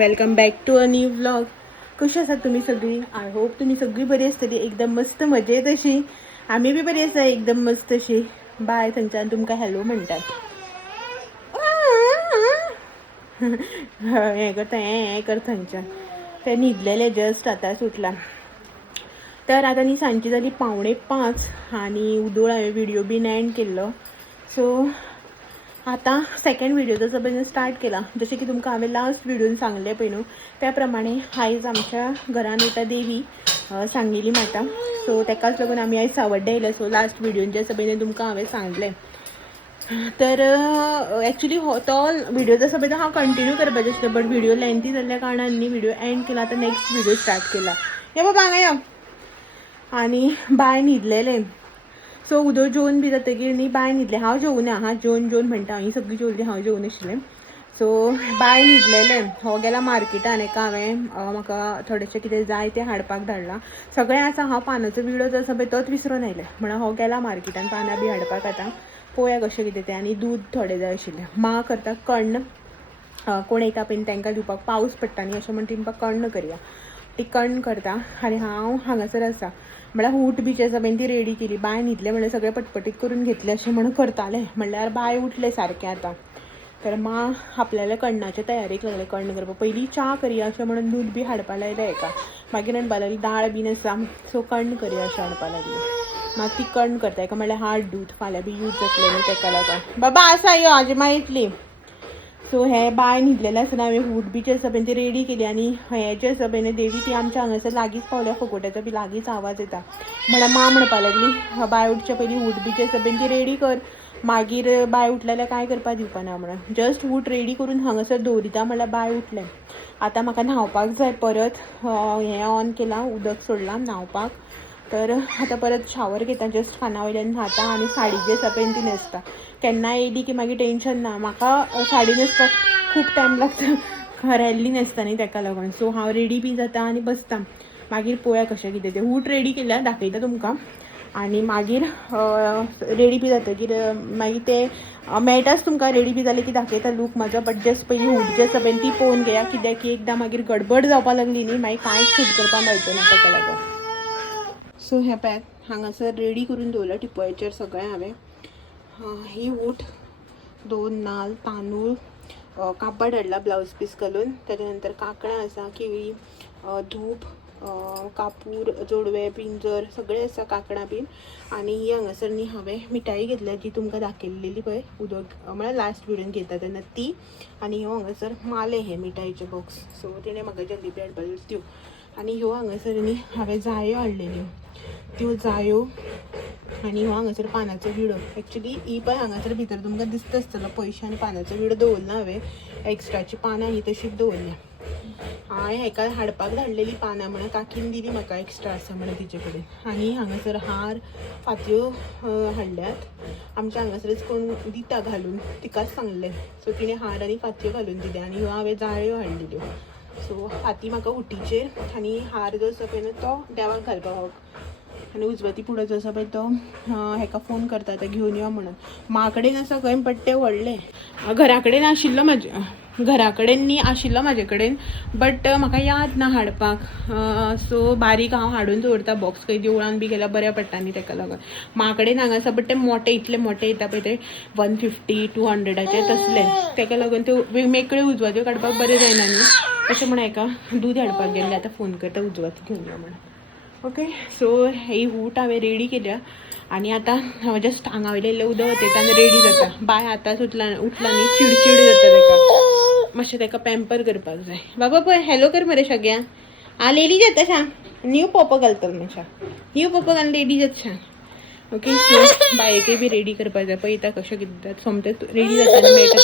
Welcome back to a new vlog. कशी आसात तुम्ही सगळी? आय होप तुम्ही सगळी बरी आसतली, एकदम मस्त मजेत अशी. आम्ही बी बरी आसा एकदम मस्त अशी. बाय थंयच्यान तुमकां हॅलो म्हणटात. हें करता हें कर थंयच्यान. ते न्हिदलेले जस्ट आतां सुटला. तर आता न्ही सांजची जाली 4:45 आणि उदोळ हांवें व्हिडिओ बीन एंड केल्लो. सो आता सेकंड व्हिडिओ जसो पळय स्टार्ट केला. जशें की तुमकां हांवें लास्ट व्हिडिओन सांगलें पळय न्हू, त्या प्रमाणे आयज आमच्या घरान वयता देवी सांगेली माता. सो तेकाच लागून आमी आयज सावड्डे येयले. सो लास्ट व्हिडिओन जे आसा पळय तुमकां हांवें सांगलें. तर एक्चुली तो व्हिडिओ जसो पळय तो हांव कंटिन्यू करपाचें आसलें, बट व्हिडिओ लेंथी जाल्ल्या कारणान न्ही व्हिडिओ एंड केला. आतां नेक्स्ट व्हिडिओ स्टार्ट केला. ये बाबा हांगा यो. आनी बाय न्हिदलेले. सो उदो जेवन बी जातकीर न्ही बाय न्हिदलें. हांव जेवना, हां जेवन म्हणटा हांव सगळीं जेवली, हांव जेवून आशिल्लें. सो बाय न्हिदलेलें. हो गेला मार्केटान. हेका हांवें म्हाका थोडेशें कितें जाय तें हाडपाक धाडलां. सगळें आसा, हांव पानाचो विडो जो आसा पळय तोच विसरून आयलें. म्हणून हो गेला मार्केटान पानां बी हाडपाक. आतां पळोवया कशें कितें तें. आनी दूद थोडें जाय आशिल्लें. मा करता कण्ण. कोण येता पळय तांकां दिवपाक. पावस पडटा न्ही अशें म्हण तेंकां कण्ण करया. ती कण्ण करता आनी हांव हांगासर आसा. म्हणल्यार ऊठ बी जी आसा पळय ती रेडी केली. बाय न्हिदलें म्हणल्यार सगळें पटपटीत करून घेतलें अशें म्हणून करतालें. म्हणल्यार बाय उठलें सारकें आतां. तर मा आपल्याल्या कण्णाचे तयारेक लागलें. कण्ण करपाक पयलीं च्या करया अशें म्हणून दूद बी हाडपा लायलें हेका. मागीर म्हणपा लागली दाळ बीन आसा सो कण्ण करया अशें हाडपा लागली. मागीर ती कण्ण करता. हेका म्हणल्यार हाड दूद फाल्यां बी यूज जातलें न्ही तेका लागून. बाबा आसा यो आजमा येतली. सो हें बाय न्हिदलेलें आसतना हांवें ऊठ बी जी आसा पळय ती रेडी केली. आनी हें जें आसा पळय न्ही देवी ती आमच्या हांगासर लागींच पावल्या. फकोट्याचो बी लागींच आवाज येता. म्हणल्यार मा म्हणपा लागली बाय उठचे पयलीं ऊठ बी जी आसा पळय ती रेडी कर. मागीर बाय उठलें जाल्यार कांय करपाक दिवपाना म्हणून. जस्ट ऊठ रेडी करून हांगासर दवरिता म्हणल्यार बाय उठलें. आतां म्हाका न्हांवपाक जाय परत. हें ऑन केलां, उदक सोडलां न्हांवपाक. तर आतां परत शावर घेता. जस्ट काना वयल्यान न्हाता आनी साडी जी आसा पळय ती न्हेसता. केन्नाय येयली की मागीर टेंशन ना. म्हाका साडी न्हेसपाक खूब टायम लागता. रॅरली न्हेसता न्ही तेका लागून. सो हांव रेडी बी जाता आनी बसता. मागीर पळोवया कशें कितें तें. ऊठ रेडी केल्या दाखयता तुमकां. आनी मागीर रेडी बी जातकीर मागीर तें मेळटाच तुमकां. रेडी बी जालें की दाखयता लूक म्हाजो. बट जस्ट पयलीं ऊठ जी आसा पळय ती पळोवन घेया. कित्याक की एकदां मागीर गडबड जावपा लागली न्ही मागीर कांयच शूट करपाक मेळचें ना तेका लागून. सो हें पळयात हांगासर रेडी करून दवरला टिपॉयचेर सगळें हांवें. ही ऊठ, 2 नाल्ल, तांदूळ, कापड हाडला ब्लावज पीस घालून. ताच्या नंतर कांकणां आसा, केळी, धूप, कापूर, जोडवे, पिंजर सगळें आसा, कांकणां बीन. आनी ही हांगासर न्ही हांवें मिठाई घेतल्या जी तुमकां दाखयल्ली पळय उदक म्हळ्यार लास्ट व्हिडिओन घेता तेन्ना ती. आनी ह्यो हांगासर माले हे मिठाईचे बॉक्स. सो तेणें म्हाका जलेबी हाडपाच्यो त्यो. आनी ह्यो हांगासर न्ही हांवें जायो हाडलेल्यो. त्यो जायो आनी हो हांगासर पानाचो विडो. एक्चुली ही पळय हांगासर भितर तुमकां दिसता आसतलो पयशे आनी पानाचो विडो दवरना हांवें. एक्स्ट्राची पानां ही तशीच दवरल्या. हांवें हेका हाडपाक धाडलेली पानां म्हणून काकीन दिली म्हाका एक्स्ट्रा आसा म्हणून तिचे कडेन. आनी हांगासर हार, फात्यो हाडल्यात. आमच्या हांगासरच कोण दिता घालून तिकाच सांगलें. सो तिणें हार आनी फात्यो घालून दिले. आनी ह्यो हांवें जाळ्यो हाडलेल्यो. सो फाती म्हाका उटीचेर आनी हार जो आसा पळय तो देवाक घालपाक. आनी उजवाती पुडो जो आसा पळय तो हेका फोन करता तो घेवन यो म्हणून. मा कडेन आसा खंय बट तें व्हडलें. घरा कडेन आशिल्लो न्ही आशिल्लो म्हाजे कडेन. बट म्हाका याद ना हाडपाक. सो बारीक हांव हाडून दवरता बॉक्स. खंय देवळान बी गेल्यार बऱ्या पडटा न्ही तेका लागून. मा कडेन हांगा आसा बट ते मोटे इतले मोटे येता पळय ते 150-200चे तसले. तेका लागून त्यो मेकळ्यो उजवात्यो काडपाक बरें जायना न्ही. अशें म्हणून हेका दूद हाडपाक गेल्लें. आतां फोन करता उजवाती घेवन यो म्हणून. ओके. सो ही ऊठ हांवें रेडी केल्या. आनी आतां हांव जस्ट आंगा वयलें उदक वतयता आनी रेडी जाता. बाय आतांच उठला न्ही चिडचिड जाता तेका. मातशें तेका पॅम्पर करपाक जाय. बाबा पळय हॅलो कर मरे सगळ्यांक. लेडी जाता सांग. न्यू पोपो घालतलो मनशां. न्यू पोपो घालून लेडी जाता सांग. ओके. सो बायेकय बी रेडी करपाक जाय. पळयता कशें कितें जाता. सोमतें रेडी जाता आनी मेळटा.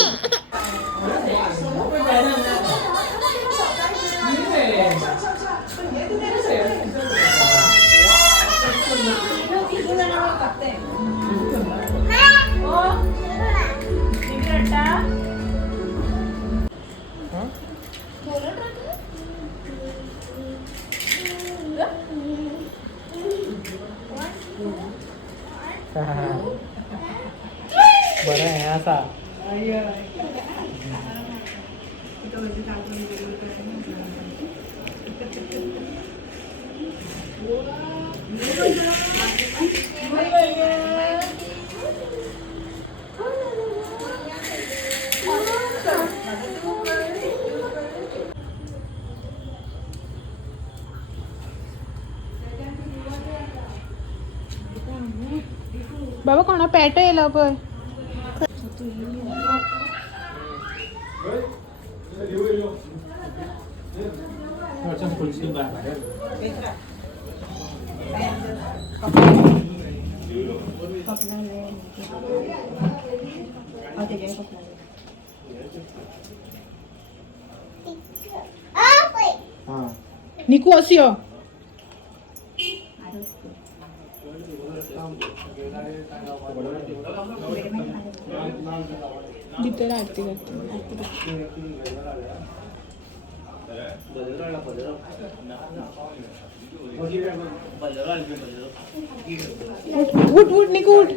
बरं आहे असा बाबा कोणा पॅट येला पण निकू असियो गीतेला आरती करते उठ उठ निकू उठ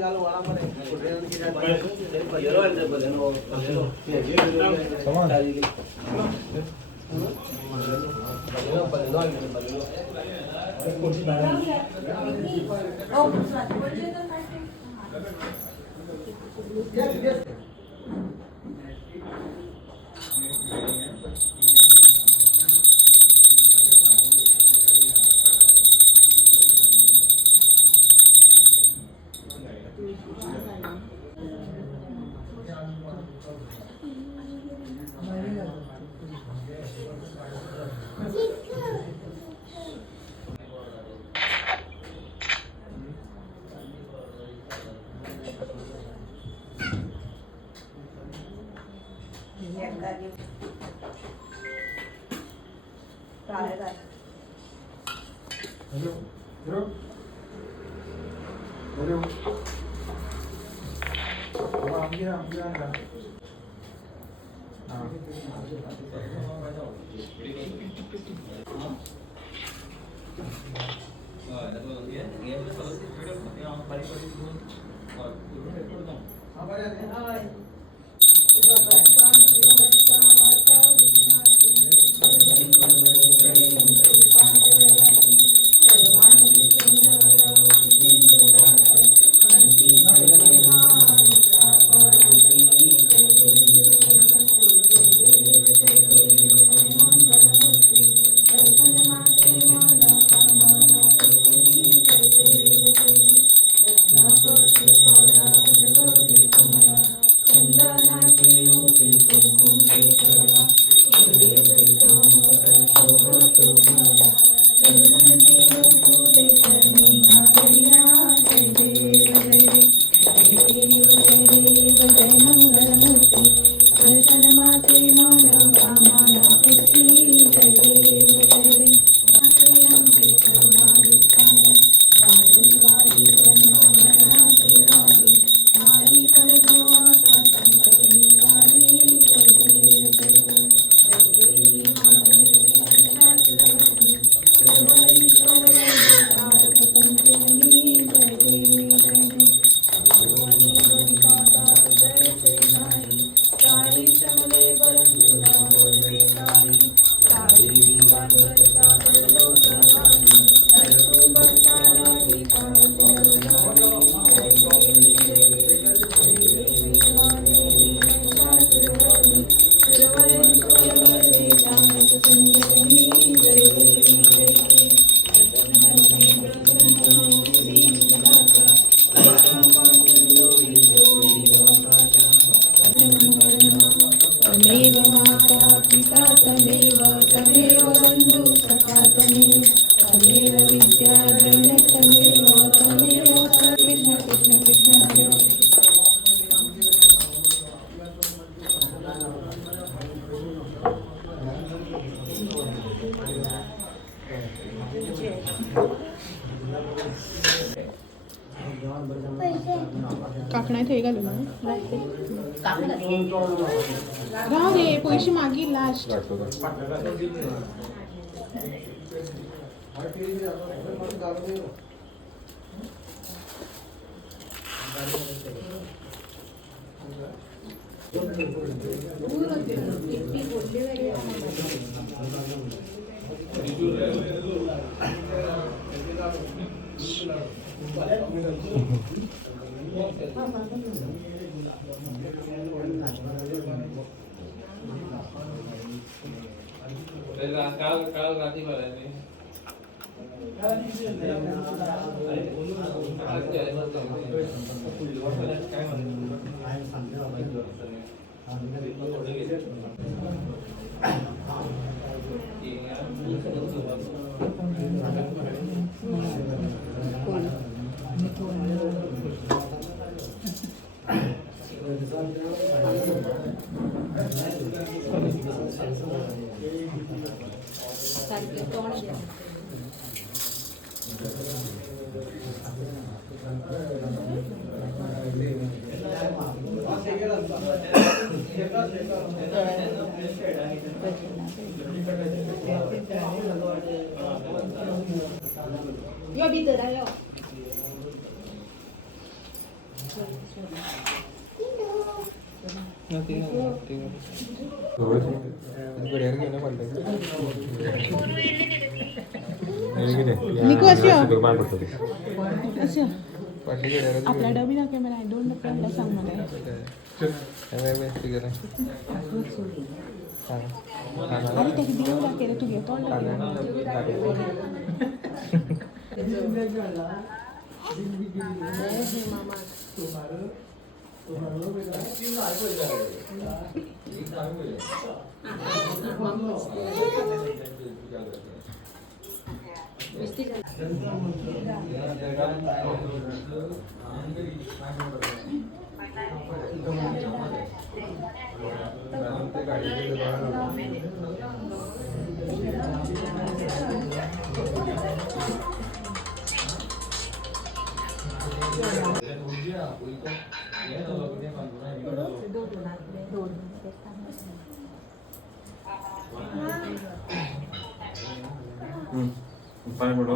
काकणा थंय घालू ना राव रे पैसे मागील लास्ट यो भीतर आयो निको असियो असियो आपला डबी ना camera I don't know camera सांग मला अरे ते देऊ लागते तू घेतो पानी बोलो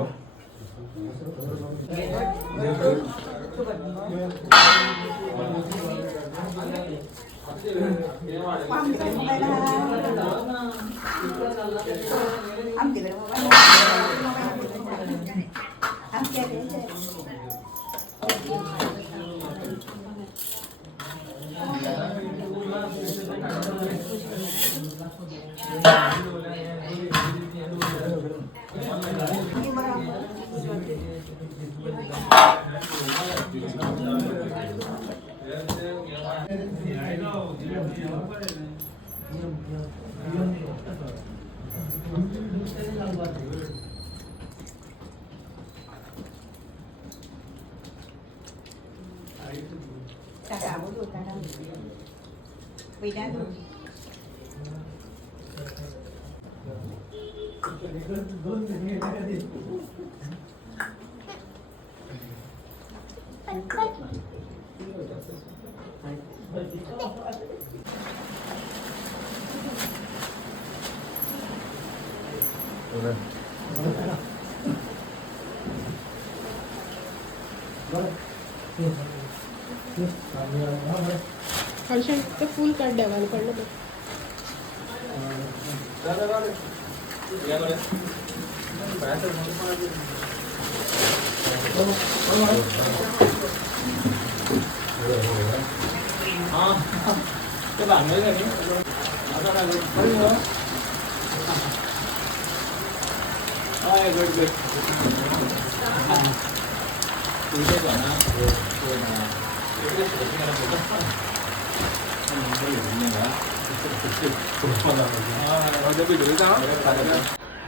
हर्षण ते फुल काढ द्यावायला पडलं तर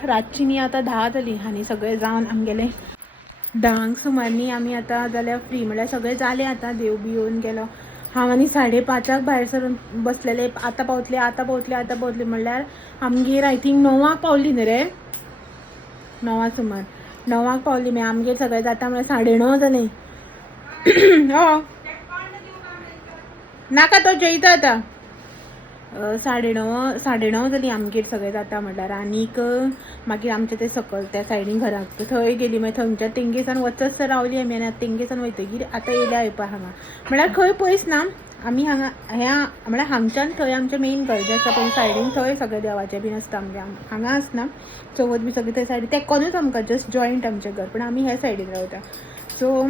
रातची आता 10 जाली आनी सगळे जावन आमगेले 10 सुमारनी आमी आता जाल्यार फ्री म्हळ्यार सगळे जाले आता देव बी येवन गेलो हांव आनी 5:30 भायर सरून बसलेले आतां पावतले म्हणल्यार आमगेर आय थिंक 9 पावली न्ही रे 9 सुमार 9 पावली मागीर आमगेर सगळे जाता म्हळ्यार 9:30 जाले हो नाका तो जेयता आतां 9:30 जाली आमगेर सगळे जाता म्हटल्यार आनीक मागीर आमचे ते सकयल त्या सायडीन घराक थंय गेली मागीर थंयच्या तेंगेसान वचत रावली आमी आनी तेंगेसान वयतगीर आतां येयल्या येवपा हांगा म्हळ्यार खंय पयस ना आमी हांगा ह्या म्हळ्यार हांगच्यान थंय आमचें मेन घर जें आसा पळय सायडीन थंय सगळें देवाचें बीन आसता आमगें. हांगा आसना चवथ बी सगळी ते सायडीन तेकोनूच आमकां जस्ट जॉयंट आमचें घर, पूण आमी ह्या सायडीन रावता. सो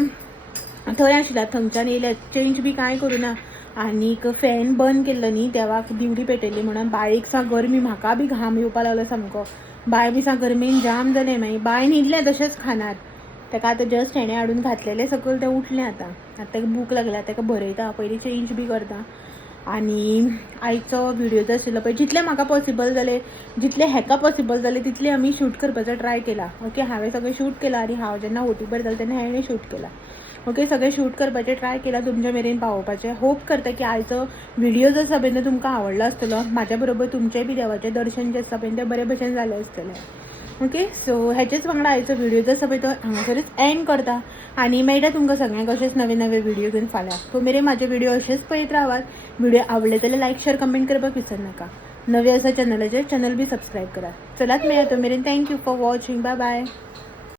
थंय आशिल्ल्या थंयच्यान येयले, चेंज बी कांय करूं ना. आनीक फॅन बंद केल्लो न्ही देवाक दिवडी पेटयल्ली म्हणून बायेक सा गरमी, म्हाका बी घाम येवपा लागलो सामको. बाय बी सा गरमेन जाम जालें. मागीर बाय न्हिदलें तशेंच खानार. ताका आतां जस्ट हेणें हाडून घातलेलें सकयल तें उठलें आतां ताका भूक लागल्या, ताका बरयता पयलीं चेंज बी करता. आनी आयचो व्हिडिओ जो आशिल्लो पळय जितलें म्हाका पॉसिबल जालें, जितलें हेका पॉसिबल जालें तितलें आमी शूट करपाचो ट्राय केला. ओके, हांवें सगळें शूट केलां आनी हांव जेन्ना ओटी भरतालें तेन्ना हेणें शूट केलां. ओके, सगळें शूट करपाचें ट्राय केलां, तुमचे मेरेन पावोवपाचें. होप करता की आयचो व्हिडिओ जो आसा पळय तो तुमकां आवडलो आसतलो. म्हाज्या बरोबर तुमचेंय बी देवाचें दर्शन जें आसता पळय तें बरे भशेन जालें आसतलें. ओके, सो हेचेच वांगडा आयचो व्हिडिओ जो आसा पळय तो हांगासरच एंड करता. आनी मेळटा तुमकां सगळ्यांक अशेंच नवे नवे व्हिडिओ घेवन फाल्यां. तो मेरेन म्हाजे व्हिडिओ अशेंच पळयत रावात. व्हिडिओ आवडले जाल्यार लायक शेअर कमेंट करपाक विसरनाका. नवे आसा चॅनलाचेर चॅनल बी सबस्क्रायब करा. चलात मेळया तो मेरेन. Thank you for watching. Bye bye.